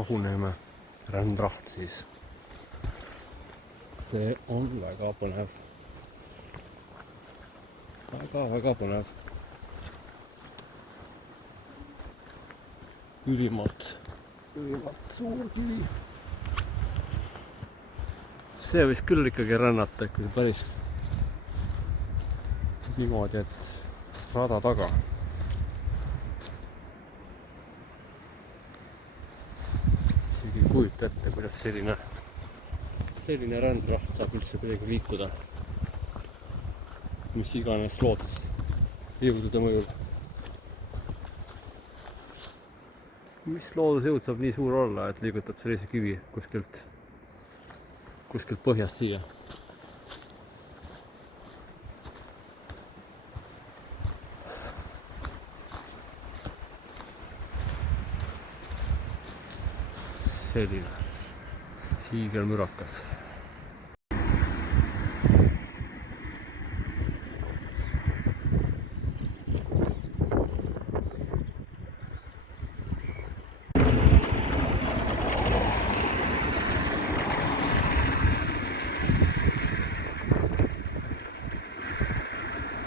rahuneme, rändraht siis. See on väga põnev. Väga põnev. Ülimalt suur kivi. See võiks küll ikkagi rännata ikkagi päris niimoodi, et rada taga. Isegi ei kujuta ette, kuidas selline rändraht saab üldse kuidagi liikuda. Mis iganes loodus jõudude mõjul. Mis loodusjõud saab nii suur olla, et liigutab sellise kivi kuskilt põhjast siia. Selline hiigelmürakas.